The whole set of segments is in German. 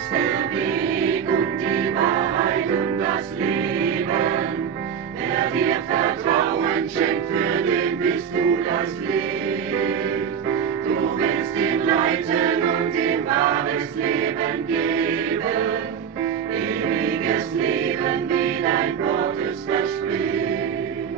ist der Weg und die Wahrheit und das Leben. Wer dir Vertrauen schenkt, für den bist du das Licht. Du willst ihn leiten und ihm wahres Leben geben, ewiges Leben, wie dein Wort es verspricht.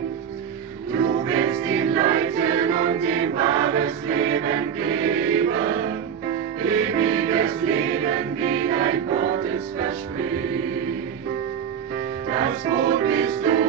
Du willst ihn leiten und ihm wahres Leben geben, ewiges Leben, wie dein Wort es verspricht. Das Brot bist du.